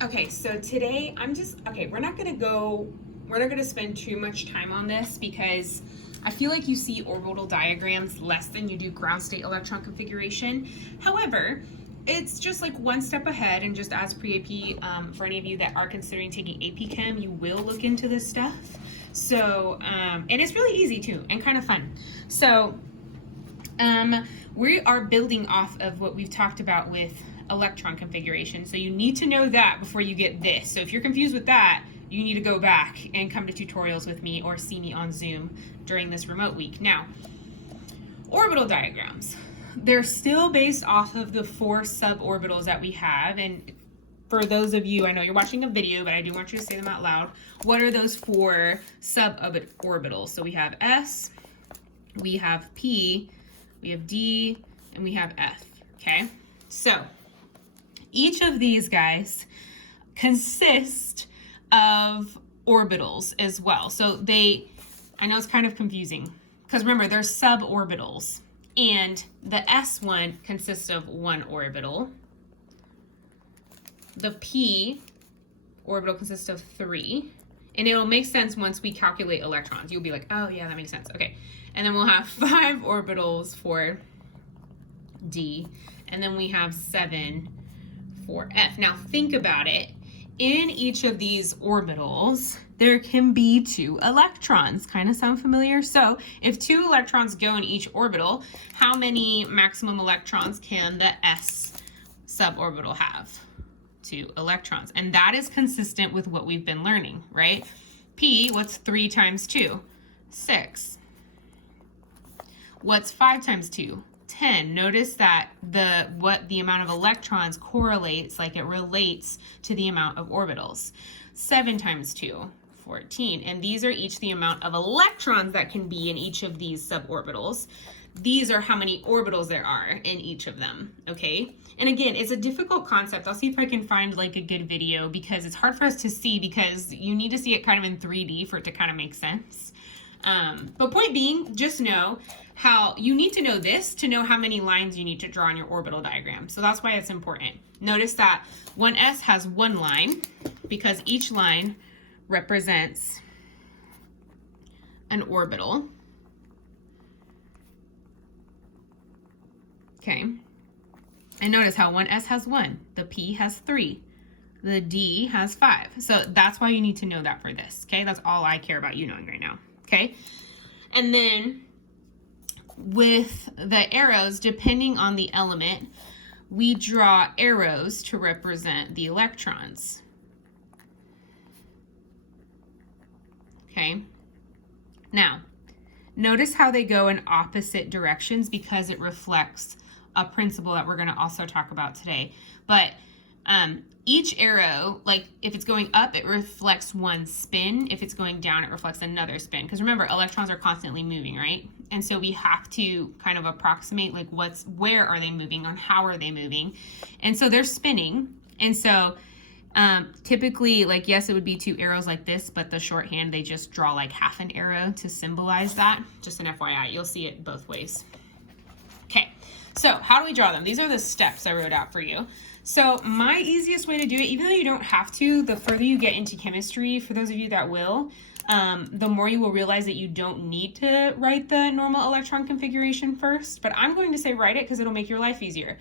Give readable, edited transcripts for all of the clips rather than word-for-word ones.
Okay, so today we're not gonna spend too much time on this because I feel like you see orbital diagrams less than you do ground state electron configuration. However, it's just like one step ahead, and just as pre-AP, for any of you that are considering taking AP Chem, you will look into this stuff. So, and it's really easy too, and kind of fun. So, we are building off of what we've talked about with electron configuration. So you need to know that before you get this. So if you're confused with that, you need to go back and come to tutorials with me or see me on Zoom during this remote week. Now, orbital diagrams. They're still based off of the 4 suborbitals that we have. And for those of you, I know you're watching a video, but I do want you to say them out loud. What are those 4 suborbitals? So we have S, we have P, we have D, and we have F, okay? So each of these guys consist of orbitals as well. So I know it's kind of confusing because remember, they're suborbitals, and the S one consists of 1 orbital. The P orbital consists of 3, and it'll make sense once we calculate electrons. You'll be like, oh yeah, that makes sense. Okay, and then we'll have 5 orbitals for D, and then we have 7 for F. Now think about it. In each of these orbitals, there can be 2 electrons. Kind of sound familiar? So if 2 electrons go in each orbital, how many maximum electrons can the S suborbital have? 2 electrons. And that is consistent with what we've been learning, right? P, what's 3 times 2? 6. What's 5 times 2? 10. Notice that the amount of electrons correlates, like it relates to the amount of orbitals. 7 times 2, 14. And these are each the amount of electrons that can be in each of these suborbitals. These are how many orbitals there are in each of them, okay? And again, it's a difficult concept. I'll see if I can find like a good video because it's hard for us to see because you need to see it kind of in 3D for it to kind of make sense. But point being, just know how you need to know this to know how many lines you need to draw in your orbital diagram. So that's why it's important. Notice that 1s has 1 line because each line represents an orbital. Okay. And notice how 1s has 1, the P has 3, the D has 5. So that's why you need to know that for this, okay? That's all I care about you knowing right now, okay? And then with the arrows, depending on the element, we draw arrows to represent the electrons. Okay? Now, notice how they go in opposite directions because it reflects a principle that we're going to also talk about today. But each arrow, like if it's going up, it reflects 1 spin. If it's going down, it reflects another spin. Because remember, electrons are constantly moving, right? And so we have to kind of approximate like where are they moving and how are they moving. And so they're spinning. And so typically, like, yes, it would be 2 arrows like this, but the shorthand, they just draw like half an arrow to symbolize that. Just an FYI, you'll see it both ways. Okay, so how do we draw them? These are the steps I wrote out for you. So my easiest way to do it, even though you don't have to, the further you get into chemistry, for those of you that will, the more you will realize that you don't need to write the normal electron configuration first. But I'm going to say write it because it'll make your life easier.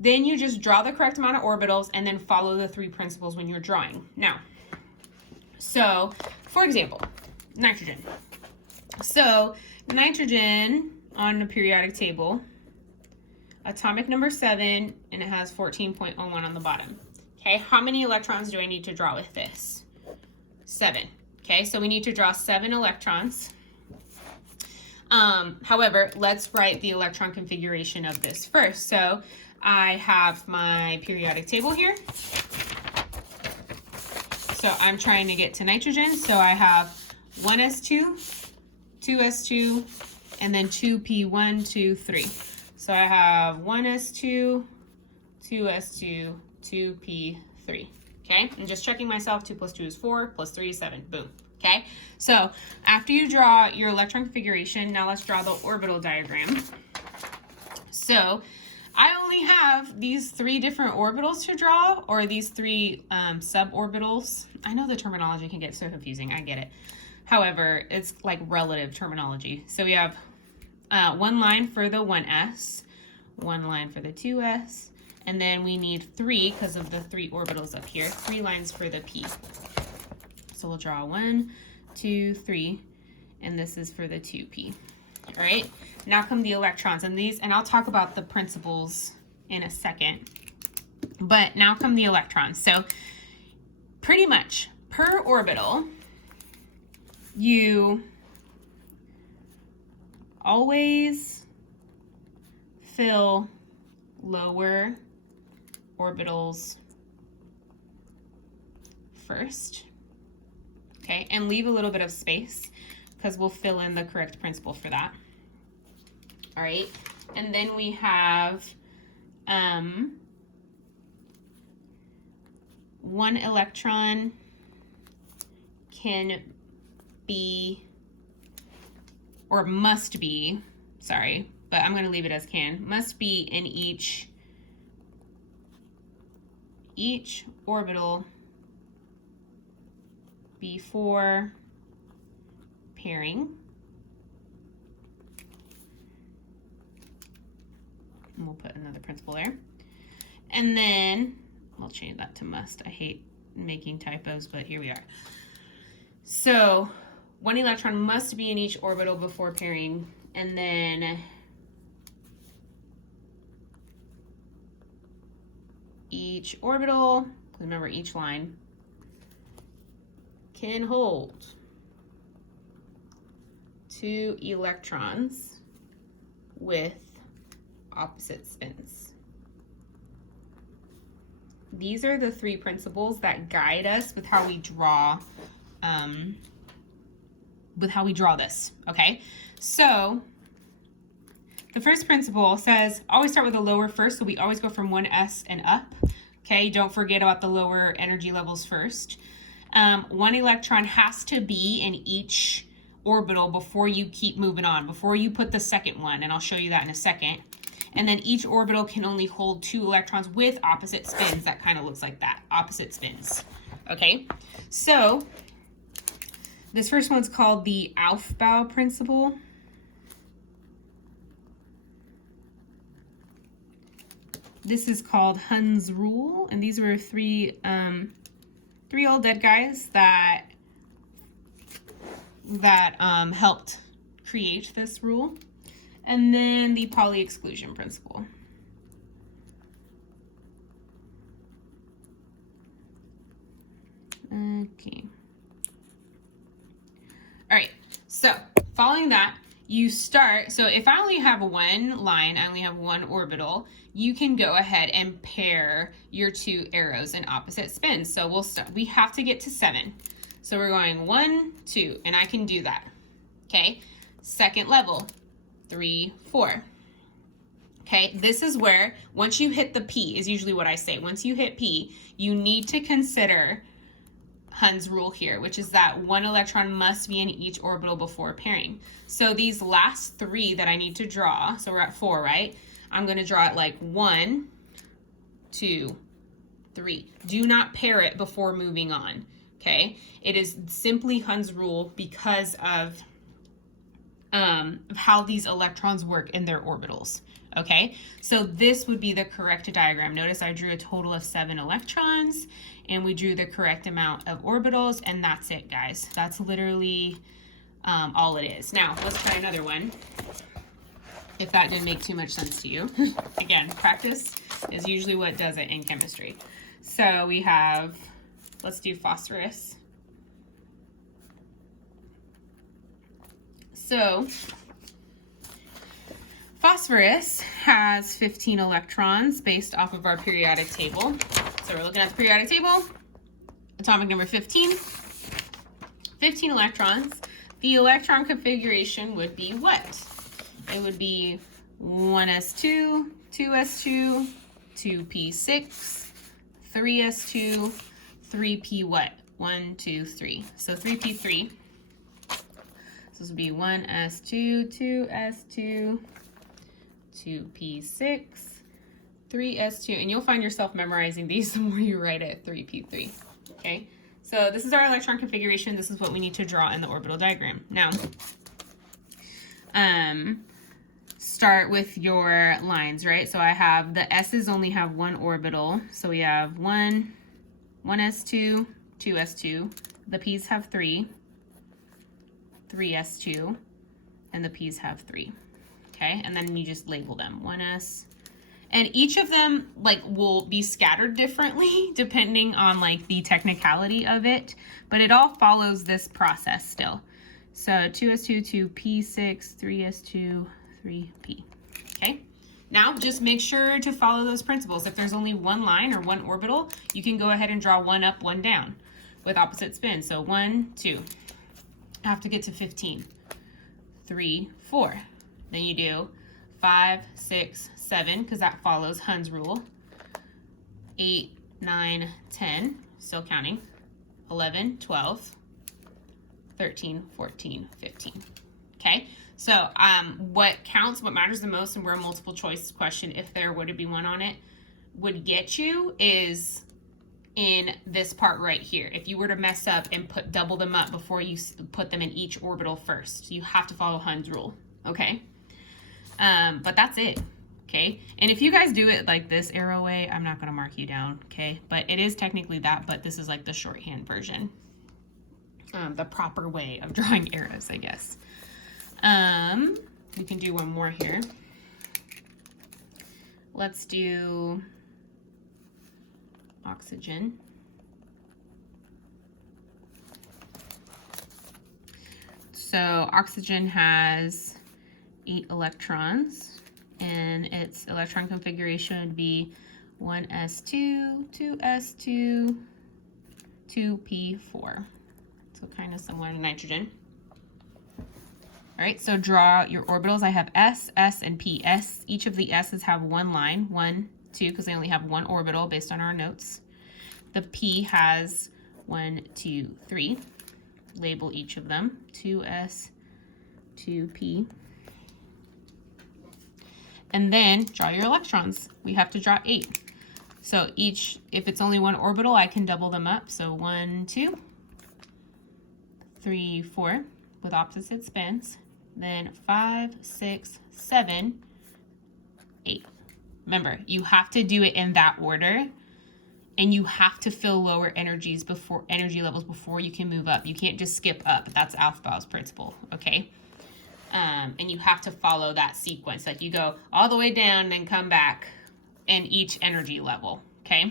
Then you just draw the correct amount of orbitals and then follow the 3 principles when you're drawing. Now, so for example, nitrogen. So nitrogen on the periodic table, atomic number 7, and it has 14.01 on the bottom. Okay, how many electrons do I need to draw with this? 7. Okay, so we need to draw 7 electrons. However, let's write the electron configuration of this first. So I have my periodic table here. So I'm trying to get to nitrogen. So I have 1s2, 2s2, and then 2p1, 2, 3. So I have 1s2, 2s2, 2p3. Okay, I'm just checking myself. 2 plus 2 is 4, plus 3 is 7. Boom. Okay, so after you draw your electron configuration, now let's draw the orbital diagram. So I only have these 3 different orbitals to draw, or these 3 suborbitals. I know the terminology can get so confusing, I get it. However, it's like relative terminology. So we have 1 line for the 1s, 1 line for the 2s, and then we need 3 because of the 3 orbitals up here, 3 lines for the p. So we'll draw 1, 2, 3, and this is for the 2p. All right, now come the electrons, and I'll talk about the principles in a second, but now come the electrons. So pretty much per orbital, you always fill lower orbitals first, okay, and leave a little bit of space because we'll fill in the correct principle for that. All right, and then we have 1 electron can be, or must be, sorry, but I'm going to leave it as can, must be in each orbital before pairing. And we'll put another principle there. And then I'll change that to must. I hate making typos, but here we are. So 1 electron must be in each orbital before pairing, and then each orbital, remember each line, can hold 2 electrons with opposite spins. These are the 3 principles that guide us with how we draw this, okay? So the first principle says always start with the lower first, so we always go from 1s and up, okay? Don't forget about the lower energy levels first. 1 electron has to be in each orbital before you keep moving on, before you put the second one, and I'll show you that in a second. And then each orbital can only hold 2 electrons with opposite spins. That kind of looks like that, opposite spins, okay? So this first one's called the Aufbau principle. This is called Hund's rule, and these were 3 old dead guys that helped create this rule. And then the Pauli exclusion principle. Okay. All right, so following that, you start, so if I only have 1 line, I only have 1 orbital, you can go ahead and pair your 2 arrows in opposite spins. So we'll start, we have to get to 7. So we're going 1, 2, and I can do that, okay? Second level, 3, 4. Okay, this is where, once you hit the P, is usually what I say. Once you hit P, you need to consider Hund's rule here, which is that 1 electron must be in each orbital before pairing. So these last 3 that I need to draw, so we're at 4, right? I'm going to draw it like 1, 2, 3. Do not pair it before moving on, okay? It is simply Hund's rule because of how these electrons work in their orbitals, okay? So this would be the correct diagram. Notice I drew a total of 7 electrons, and we drew the correct amount of orbitals, and that's it, guys. That's literally all it is. Now, let's try another one, if that didn't make too much sense to you. Again, practice is usually what does it in chemistry. So we have, let's do phosphorus. So phosphorus has 15 electrons based off of our periodic table. So we're looking at the periodic table, atomic number 15, 15 electrons. The electron configuration would be what? It would be 1s2, 2s2, 2p6, 3s2, 3p what? 1, 2, 3. So 3p3. This would be 1s2, 2s2, 2p6, 3s2, and you'll find yourself memorizing these the more you write it, 3p3, okay? So this is our electron configuration. This is what we need to draw in the orbital diagram. Now, start with your lines, right? So I have the s's only have one orbital. So we have 1s2, 2s2. The p's have 3, 3s2, and the p's have 3, okay? And then you just label them, 1s. And each of them will be scattered differently depending on the technicality of it, but it all follows this process still. So 2s2, 2p6, 3s2, 3p, okay? Now just make sure to follow those principles. If there's only one line or one orbital, you can go ahead and draw one up, one down with opposite spin. So 1, 2, I have to get to 15, 3, 4. Then you do 5, 6, 7, because that follows Hund's rule. 8, 9, 10, still counting. 11, 12, 13, 14, 15. Okay, so what counts, what matters the most, and we're a multiple choice question, if there were to be one on it, would get you is in this part right here. If you were to mess up and double them up before you put them in each orbital first, you have to follow Hund's rule, okay? But that's it, okay? And if you guys do it like this arrow way, I'm not gonna mark you down, okay? But it is technically that, but this is like the shorthand version. The proper way of drawing arrows, I guess. We can do one more here. Let's do oxygen. So oxygen has 8 electrons, and its electron configuration would be 1s2, 2s2, 2p4. So kind of similar to nitrogen. All right, so draw your orbitals. I have S, S, and P. S, each of the S's have one line, 1, 2, because they only have one orbital based on our notes. The P has 1, 2, 3. Label each of them, 2s, 2p. And then draw your electrons. We have to draw 8. So each, if it's only one orbital, I can double them up. So 1, 2, 3, 4 with opposite spins. Then 5, 6, 7, 8. Remember, you have to do it in that order, and you have to fill lower energy levels before you can move up. You can't just skip up. That's Aufbau's principle, okay? And you have to follow that sequence. Like you go all the way down, then come back in each energy level, okay?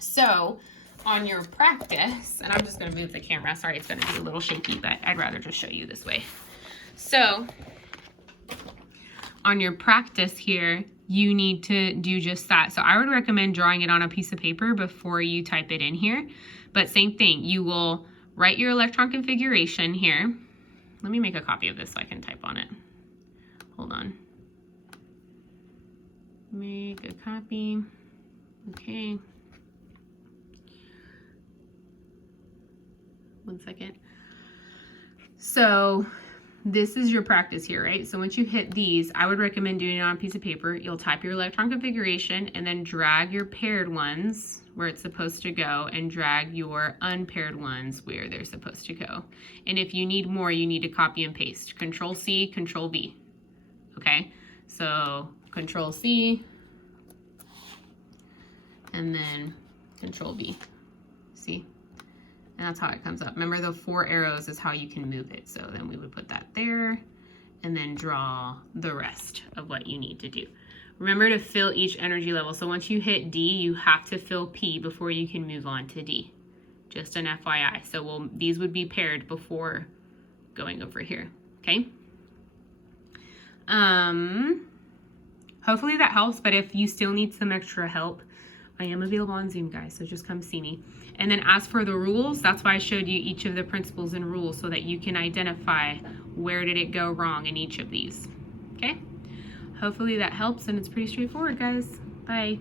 So on your practice, and I'm just gonna move the camera. Sorry, it's gonna be a little shaky, but I'd rather just show you this way. So on your practice here, you need to do just that. So I would recommend drawing it on a piece of paper before you type it in here. But same thing, you will write your electron configuration here. Let me make a copy of this so I can type on it. Hold on. Make a copy. Okay. 1 second. So this is your practice here, right? So once you hit these, I would recommend doing it on a piece of paper. You'll type your electron configuration and then drag your paired ones where it's supposed to go and drag your unpaired ones where they're supposed to go. And if you need more, you need to copy and paste. Control C, Control V, okay? So Control C and then Control V, see? And that's how it comes up. Remember, the 4 arrows is how you can move it. So then we would put that there and then draw the rest of what you need to do. Remember to fill each energy level. So once you hit D, you have to fill P before you can move on to D. Just an FYI. So these would be paired before going over here, okay? Hopefully that helps, but if you still need some extra help, I am available on Zoom, guys, so just come see me. And then as for the rules, that's why I showed you each of the principles and rules so that you can identify where did it go wrong in each of these, okay? Hopefully that helps, and it's pretty straightforward, guys. Bye.